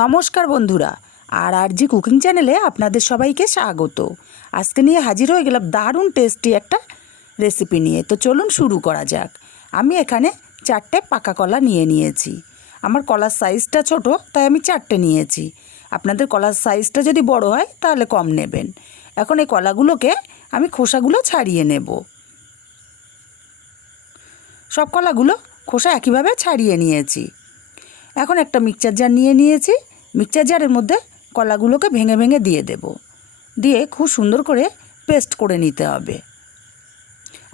নমস্কার বন্ধুরা, আর জি কুকিং চ্যানেলে আপনাদের সবাইকে স্বাগত। আজকে নিয়ে হাজির হয়ে গেলাম দারুণ টেস্টি একটা রেসিপি নিয়ে। তো চলুন শুরু করা যাক। আমি এখানে 4টে পাকা কলা নিয়ে নিয়েছি। আমার কলার সাইজটা ছোট, তাই আমি 4টে নিয়েছি। আপনাদের কলার সাইজটা যদি বড় হয় তাহলে কম নেবেন। এখন এই কলাগুলোকে আমি খোসাগুলো ছাড়িয়ে নেব। সব কলাগুলো খোসা একইভাবে ছাড়িয়ে নিয়েছি। এখন একটা মিক্সচার জার নিয়ে নিয়েছি। মিক্সচার জারের মধ্যে কলাগুলোকে ভেঙে ভেঙে দিয়ে দেব। দিয়ে খুব সুন্দর করে পেস্ট করে নিতে হবে।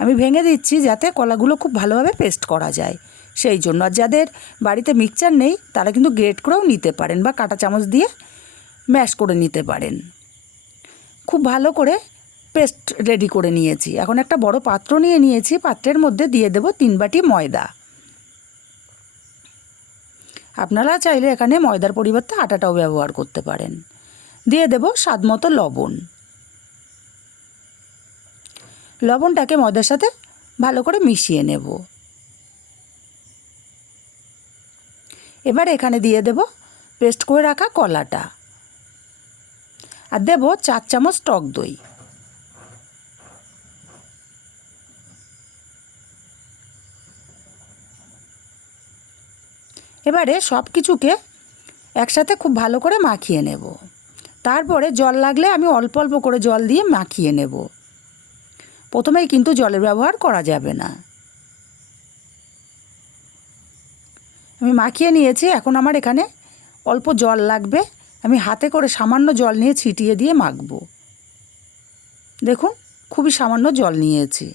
আমি ভেঙে দিচ্ছি যাতে কলাগুলো খুব ভালোভাবে পেস্ট করা যায়, সেই জন্য। আর যাদের বাড়িতে মিক্সচার নেই তারা কিন্তু গ্রেট করেও নিতে পারেন বা কাঁটা চামচ দিয়ে ম্যাশ করে নিতে পারেন। খুব ভালো করে পেস্ট রেডি করে নিয়েছি। এখন একটা বড় পাত্র নিয়ে নিয়েছি। পাত্রের মধ্যে দিয়ে দেব 3 বাটি ময়দা। আপনারা চাইলে এখানে ময়দার পরিবর্তে আটাটাও ব্যবহার করতে পারেন। দিয়ে দেব স্বাদ মতো লবণ। লবণটাকে ময়দার সাথে ভালো করে মিশিয়ে নেব। এবার এখানে দিয়ে দেব পেস্ট করে রাখা কলাটা, আর দেব 4 চামচ টক দই। এবারে সব কিছুকে একসাথে খুব ভালো করে মাখিয়ে নেব। তারপরে জল লাগলে আমি অল্প অল্প করে জল দিয়ে মাখিয়ে নেব। প্রথমেই কিন্তু জলের ব্যবহার করা যাবে না। আমি মাখিয়ে নিয়েছি। এখন আমার এখানে অল্প জল লাগবে। আমি হাতে করে সামান্য জল নিয়ে ছিটিয়ে দিয়ে মাখবো। দেখুন, খুবই সামান্য জল নিয়েছি।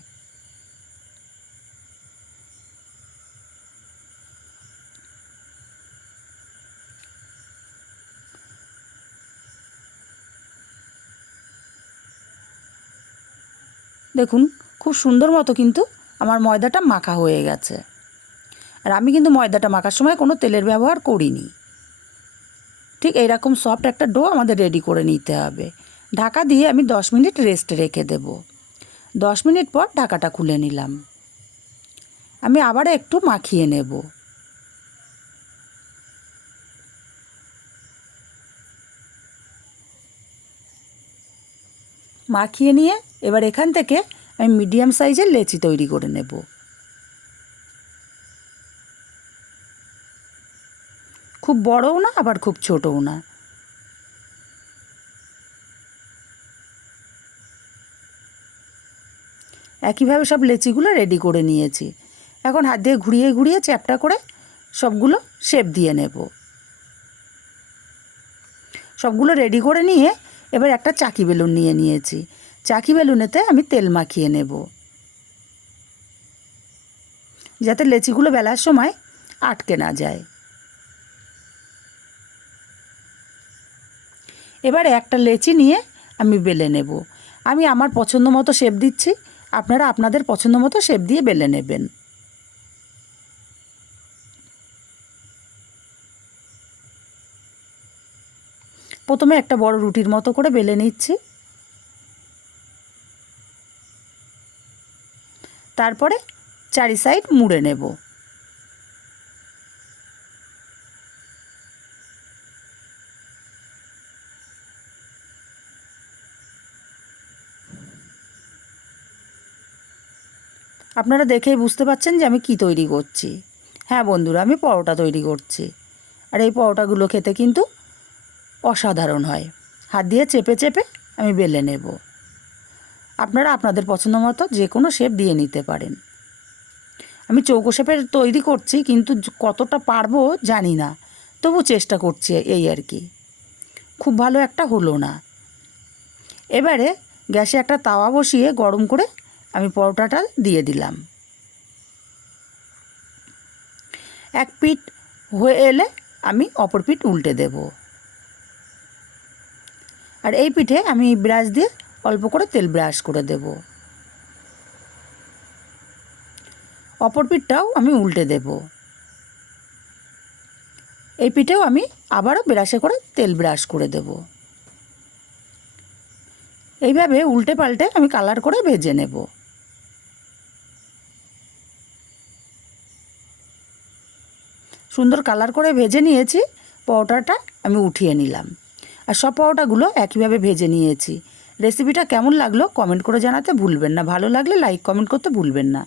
দেখুন, খুব সুন্দর মতো কিন্তু আমার ময়দাটা মাখা হয়ে গেছে। আর আমি কিন্তু ময়দাটা মাখার সময় কোনো তেলের ব্যবহার করিনি। ঠিক এইরকম সফট একটা ডো আমাদের রেডি করে নিতে হবে। ঢাকা দিয়ে আমি 10 মিনিট রেস্টে রেখে দেব। 10 মিনিট পর ঢাকাটা খুলে নিলাম। আমি আবার একটু মাখিয়ে নেব। মাখিয়ে নিয়ে এবার এখান থেকে আমি মিডিয়াম সাইজের লেচি তৈরি করে নেব। খুব বড়ও না, আবার খুব ছোটও না। একইভাবে সব লেচিগুলো রেডি করে নিয়েছি। এখন হাত দিয়ে ঘুরিয়ে ঘুরিয়ে চ্যাপটা করে সবগুলো শেপ দিয়ে নেব। সবগুলো রেডি করে নিয়ে এবার একটা চাকি বেলুন নিয়ে নিয়েছি। চাকি বেলুনেতে আমি তেল মাখিয়ে নেব, যাতে লেচিগুলো বেলার সময় আটকে না যায়। এবারে একটা লেচি নিয়ে আমি বেলে নেব। আমি আমার পছন্দ মতো শেপ দিচ্ছি, আপনারা আপনাদের পছন্দ মতো শেপ দিয়ে বেলে নেবেন। প্রথমে একটা বড় রুটির মতো করে বেলে নিচ্ছি। তারপরে চারি সাইড মুড়ে নেব। আপনারা দেখেই বুঝতে পারছেন যে আমি কি তৈরি করছি। হ্যাঁ বন্ধুরা, আমি পরোটা তৈরি করছি। আর এই পরোটাগুলো খেতে কিন্তু অসাধারণ হয়। হাত দিয়ে চেপে চেপে আমি বেলে নেব। আপনারা আপনাদের পছন্দ মতো যে কোনো শেপ দিয়ে নিতে পারেন। আমি চৌকো শেপের তৈরি করছি, কিন্তু কতটা পারবো জানি না, তবু চেষ্টা করছি এই আর কি। খুব ভালো একটা হলো না। এবারে গ্যাসে একটা তাওয়া বসিয়ে গরম করে আমি পরোটাটা দিয়ে দিলাম। এক পিঠ হয়ে এলে আমি অপর পিঠ উল্টে দেব। আর এই পিঠে আমি ব্রাশ দিয়ে অল্প করে তেল ব্রাশ করে দেব। অপর পিঠটাও আমি উল্টে দেব। এই পিঠেও আমি আবারও ব্রাশে করে তেল ব্রাশ করে দেব। এইভাবে উল্টে পাল্টে আমি কালার করে ভেজে নেব। সুন্দর কালার করে ভেজে নিয়েছি। পরোটাটা আমি উঠিয়ে নিলাম। আর সব পরোটাগুলো একইভাবে ভেজে নিয়েছি। রেসিপিটা কেমন লাগলো কমেন্ট করে জানাতে ভুলবেন না। ভালো লাগলে লাইক কমেন্ট করতে ভুলবেন না।